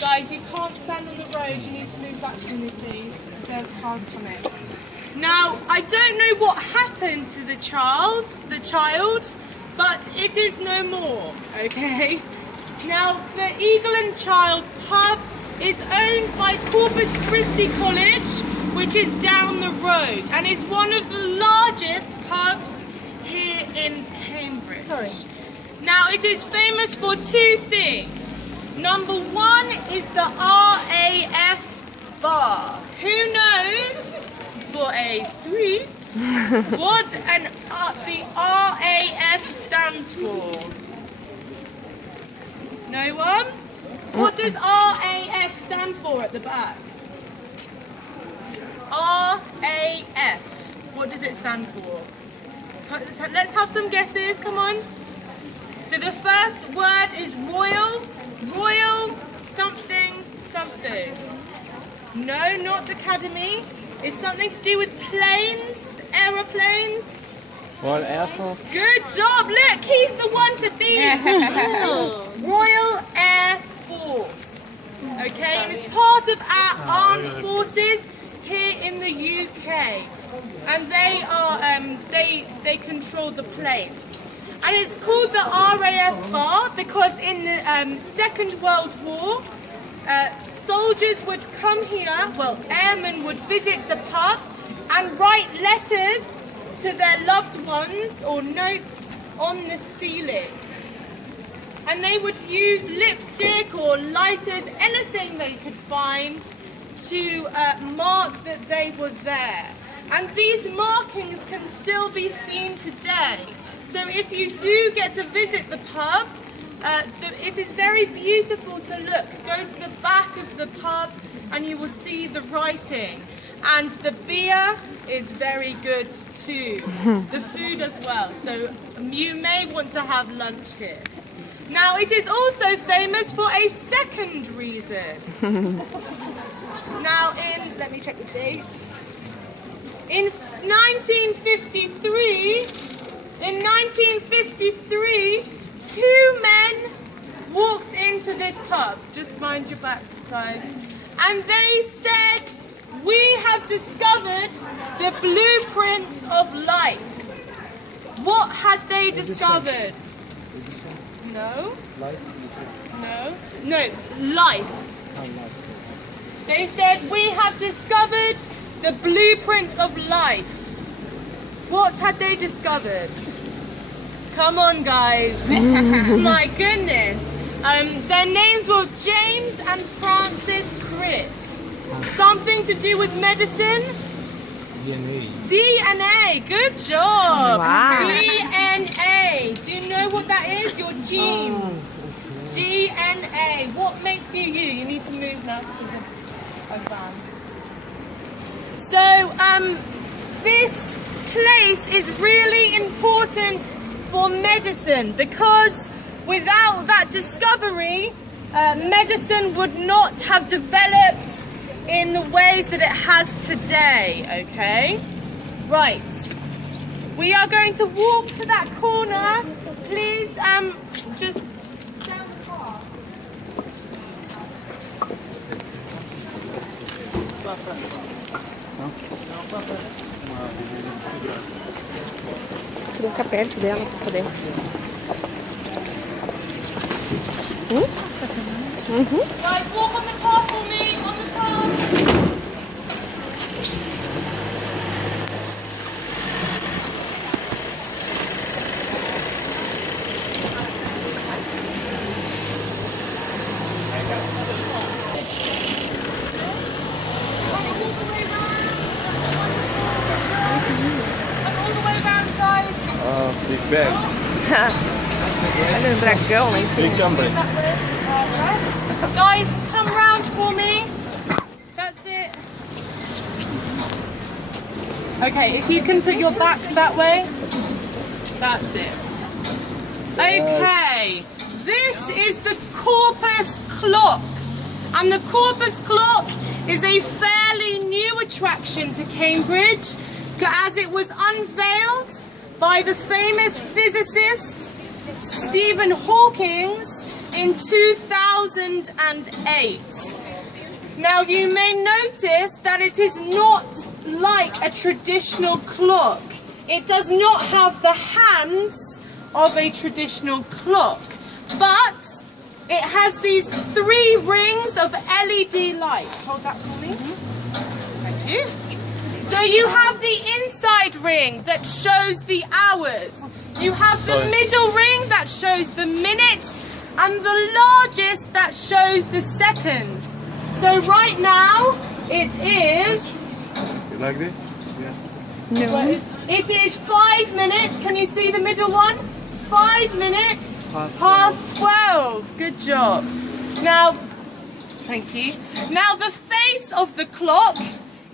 Guys, you can't stand on the road. You need to move back to me, please, because there's cars coming. Now, I don't know what happened to the child, but it is no more, okay? Now, the Eagle and Child pub is owned by Corpus Christi College, which is down the road, and is one of the largest pubs here in Cambridge. Sorry. Now, it is famous for two things. Number one is the RAF bar. Who knows, for a sweet, what the RAF stands for? No one? What does RAF stand for at the back? RAF. What does it stand for? Let's have some guesses, come on. So the first word is royal. Royal something something. No, not academy. It's something to do with planes, aeroplanes. Royal Air Force. Good job. Look, he's the one to beat. Royal Air Force. Okay, and it's part of our armed forces here in the UK, and they are they control the planes. And it's called the RAF bar because in the Second World War, soldiers would come here, well, airmen would visit the pub and write letters to their loved ones or notes on the ceiling. And they would use lipstick or lighters, anything they could find to mark that they were there. And these markings can still be seen today. So if you do get to visit the pub, it is very beautiful to look. Go to the back of the pub and you will see the writing. And the beer is very good too. The food as well. So you may want to have lunch here. Now it is also famous for a second reason. Now let me check the date. In 1953, two men walked into this pub. Just mind your backs, guys. And they said, "We have discovered the blueprints of life." What had they discovered? No? No, life. They said, "We have discovered the blueprints of life." What had they discovered? Come on, guys. My goodness. Their names were James and Francis Crick. Something to do with medicine? DNA. Good job. Wow. DNA. Do you know what that is? Your genes. DNA. What makes you you? You need to move now because there's a van. So, this place is really important for medicine because without that discovery, medicine would not have developed in the ways that it has today, okay? Right. We are going to walk to that corner. Please, just stand apart. Queria ficar perto dela pra poder. Guys, walk on the path for me, on the path. Big bag. Olha o dragão lá em Big cima. jumping. Guys, come round for me. That's it. Okay, if you can put your backs that way. That's it. Okay, this is the Corpus Clock. And the Corpus Clock is a fairly new attraction to Cambridge as it was unveiled by the famous physicist Stephen Hawking in 2008. Now you may notice that it is not like a traditional clock. It does not have the hands of a traditional clock, but it has these 3 rings of LED light. Hold that for me. Thank you. So you have the inside ring that shows the hours. You have the middle ring that shows the minutes, and the largest that shows the seconds. So right now it is... You like this? No. It is 5 minutes. Can you see the middle one? 5 minutes past 12. Good job. Now, thank you. Now the face of the clock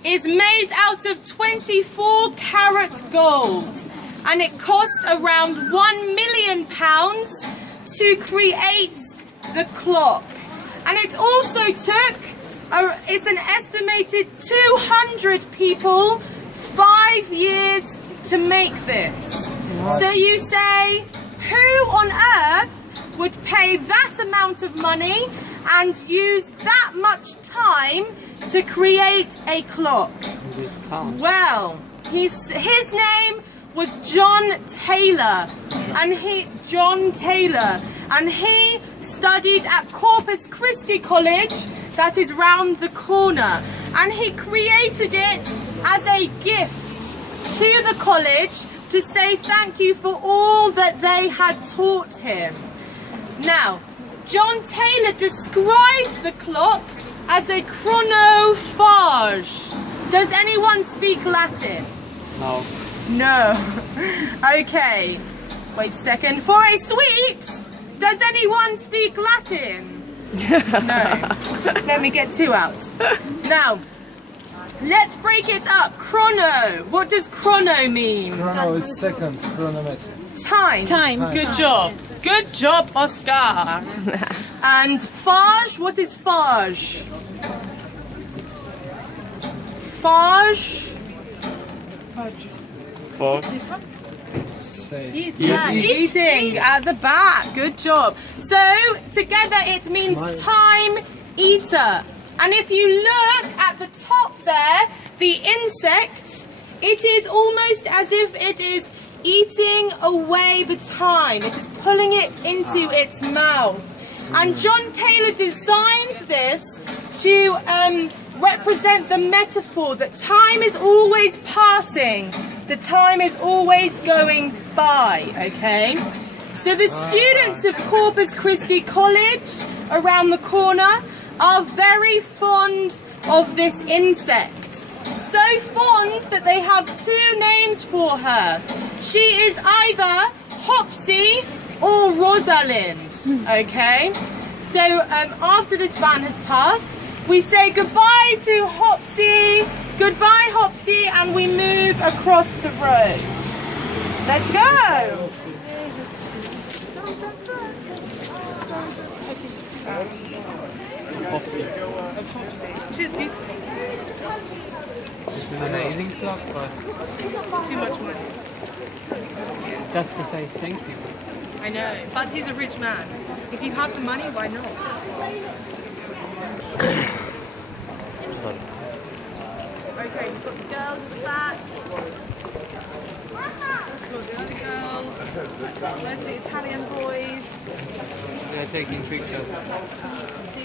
is made out of 24 karat gold, and it cost around £1 million to create the clock. And it also took, it's an estimated 200 people 5 years to make this. What? So you say, who on earth would pay that amount of money and use that much time to create a clock? This town. Well, his name was John Taylor, and he studied at Corpus Christi College, that is round the corner, and he created it as a gift to the college to say thank you for all that they had taught him. Now, John Taylor described the clock as a chronophage. Does anyone speak Latin? No. No. Okay. Wait a second. For a sweet, does anyone speak Latin? No. Let me get 2 out. Now, let's break it up. Chrono. What does chrono mean? Chrono is second, chronometer. Time. Good job. Good job, Oscar. And phage. What is phage? Phage. For Say. Eating at the back. Good job. So together it means time eater. And if you look at the top there, the insect, it is almost as if it is eating away the time. It is pulling it into its mouth. And John Taylor designed this to represent the metaphor that time is always passing. The time is always going by, okay? So the students of Corpus Christi College around the corner are very fond of this insect. So fond that they have 2 names for her. She is either Hopsy or Rosalind, okay? So after this van has passed, we say goodbye to Hopsy, goodbye Hopsy, and we move across the road. Let's go! Hopsy. She's beautiful. It's an amazing clock, but Too much money. just to say thank you. I know, but he's a rich man. If you have the money, why not? Okay, we've got the girls at the back. Let's go the other girls. Where's the Italian boys? They're taking pictures. Do